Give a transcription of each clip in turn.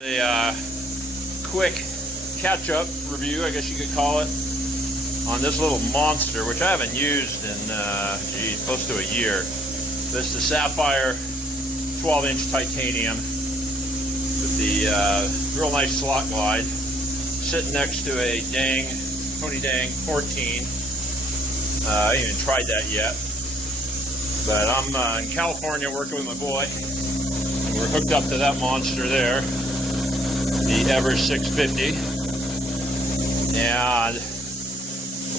A quick catch-up review, I guess you could call it, on this little monster, which I haven't used in close to a year. This is the Sapphire 12-inch titanium with the real nice slot glide, sitting next to a Tony Dang 14. I haven't even tried that yet, but I'm in California working with my boy. We're hooked up to that monster there, the Ever 650, and to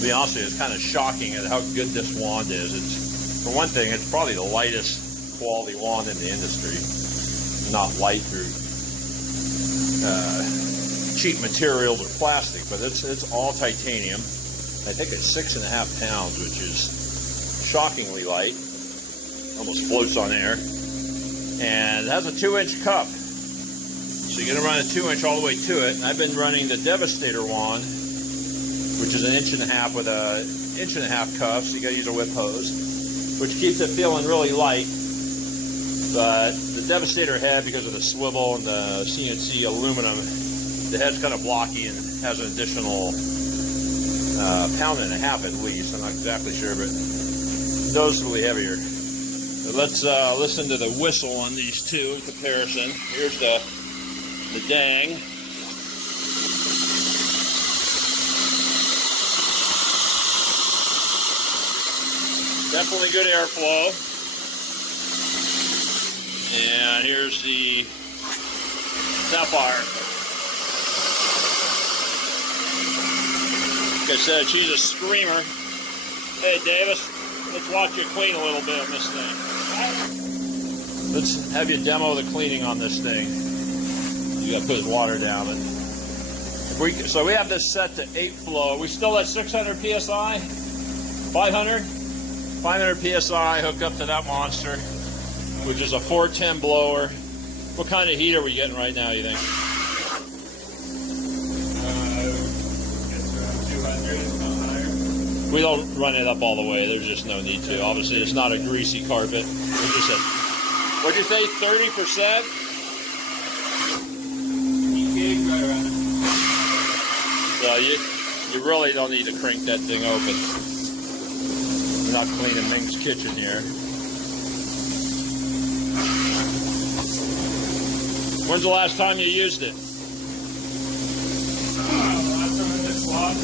be honest with you, it's kind of shocking at how good this wand is. It's, for one thing, it's probably the lightest quality wand in the industry. Not light through cheap materials or plastic, but it's all titanium. I think it's 6.5 pounds, which is shockingly light. Almost floats on air. And it has a 2-inch cup. So you're going to run a 2-inch all the way to it. And I've been running the Devastator wand, which is 1.5 inches with a 1.5 cuff, so you got to use a whip hose, which keeps it feeling really light. But the Devastator head, because of the swivel and the CNC aluminum, the head's kind of blocky and has an additional 1.5 pounds at least. I'm not exactly sure, but noticeably heavier. So let's listen to the whistle on these two in comparison. Here's the Dang. Definitely good airflow. And here's the Sapphire. Like I said, she's a screamer. Hey Davis, let's watch you clean a little bit on this thing. Let's have you demo the cleaning on this thing. You gotta put water down it. So we have this set to 8 flow. We still at 600 PSI? 500? 500 PSI hooked up to that monster, which is a 410 blower. What kind of heat are we getting right now, you think? It's around 200, if not higher. We don't run it up all the way. There's just no need to. Obviously, it's not a greasy carpet. We're just at, what'd you say, 30%? Right around it. So you really don't need to crank that thing open. We're not cleaning Ming's kitchen here. When's the last time you used it? Last time I did slot.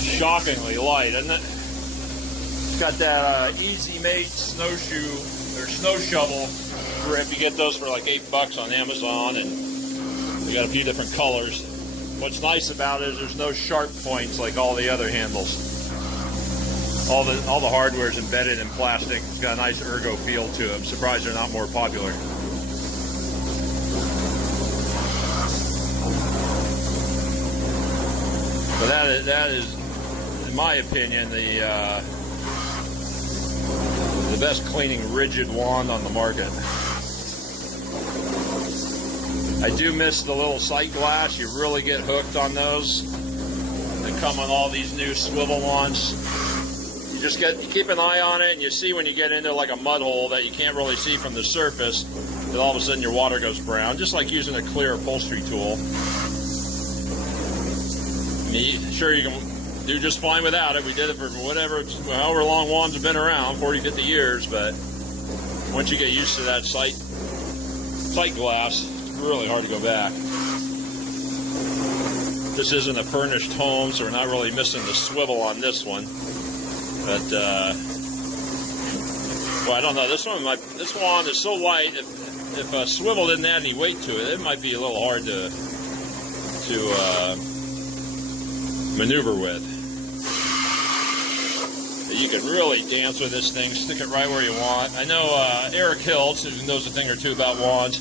Shockingly light, isn't it? It's got that Easy Mate snowshoe or snow shovel grip. You get those for like $8 on Amazon, and we got a few different colors. What's nice about it is there's no sharp points like all the other handles. All the hardware is embedded in plastic. It's got a nice Ergo feel to it. I'm surprised they're not more popular. But that is, in my opinion, the best cleaning rigid wand on the market. I do miss the little sight glass. You really get hooked on those. They come on all these new swivel wands. You keep an eye on it, and you see when you get into like a mud hole that you can't really see from the surface, that all of a sudden your water goes brown, just like using a clear upholstery tool. Sure, you can do just fine without it. We did it for however long wands have been around, 40, 50 years, but once you get used to that sight glass, it's really hard to go back. This isn't a furnished home, so we're not really missing the swivel on this one. But, well, I don't know. This wand is so light, if a swivel didn't add any weight to it, it might be a little hard to maneuver with. You can really dance with this thing, stick it right where you want. I know Eric Hiltz, who knows a thing or two about wands,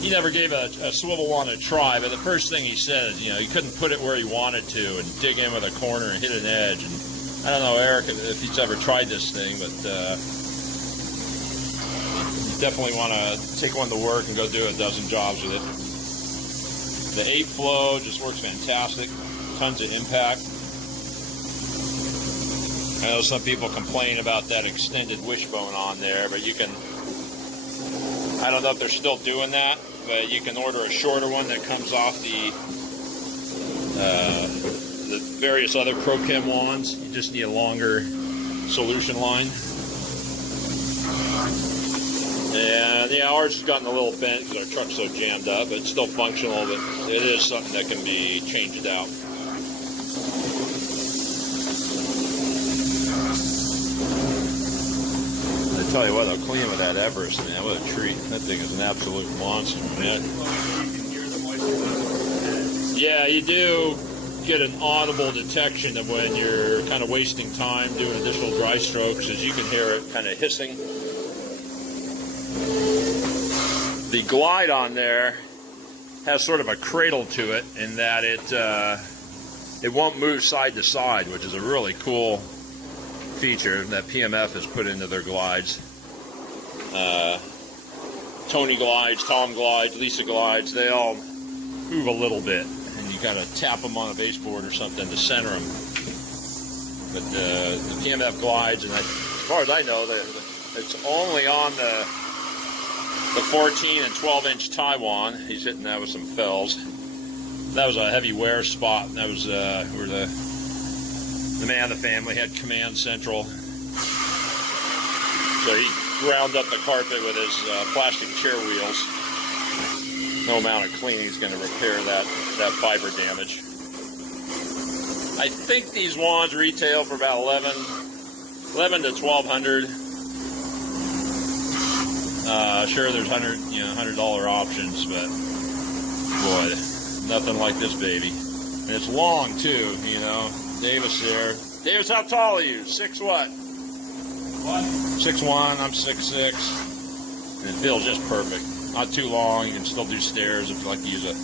he never gave a swivel wand a try, but the first thing he said is, he couldn't put it where he wanted to and dig in with a corner and hit an edge. And I don't know, Eric, if he's ever tried this thing, but you definitely want to take one to work and go do a dozen jobs with it. The 8 flow just works fantastic. Tons of impact. I know some people complain about that extended wishbone on there, but you can I don't know if they're still doing that, but you can order a shorter one that comes off the various other ProChem wands. You just need a longer solution line. And yeah, ours has gotten a little bent because our truck's so jammed up. It's still functional, but it is something that can be changed out. I tell you what, I'll clean with that Everest, man. What a treat. That thing is an absolute monster, man. Yeah, you do get an audible detection of when you're kind of wasting time doing additional dry strokes, as you can hear it kind of hissing. The glide on there has sort of a cradle to it in that it won't move side to side, which is a really cool feature that PMF has put into their glides. Tony glides, Tom glides, Lisa glides, they all move a little bit, and you gotta tap them on a baseboard or something to center them. But the PMF glides, and as far as I know, it's only on the 14 and 12 inch Taiwan. He's hitting that with some fells. That was a heavy wear spot. That was where the man of the family had command central. So he ground up the carpet with his plastic chair wheels. No amount of cleaning is going to repair that fiber damage. I think these wands retail for about $11 to $1,200. Sure, there's $100 options, but boy, nothing like this baby. And it's long too, you know. Davis there. Davis, how tall are you? 6 what? What? 6'1", I'm 6'6". And it feels just perfect. Not too long. You can still do stairs if you like to use a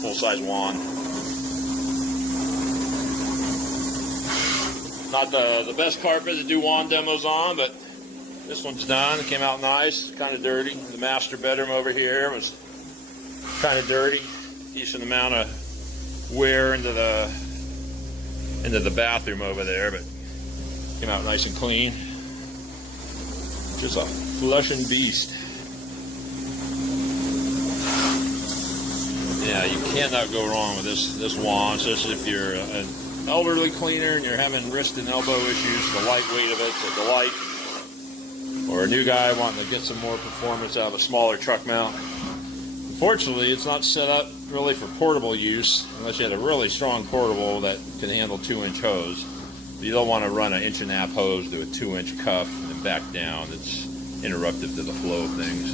full-size wand. Not the best carpet to do wand demos on, but this one's done. It came out nice. Kind of dirty. The master bedroom over here was kind of dirty. Decent amount of wear into the bathroom over there, but came out nice and clean. Just a flushing beast. Yeah, you cannot go wrong with this wand, especially if you're an elderly cleaner and you're having wrist and elbow issues. The lightweight of it's a delight. Or a new guy wanting to get some more performance out of a smaller truck mount. Unfortunately, it's not set up really for portable use unless you had a really strong portable that can handle 2-inch hose. You don't want to run an 1.5-inch hose to a 2-inch cuff and then back down. It's interruptive to the flow of things.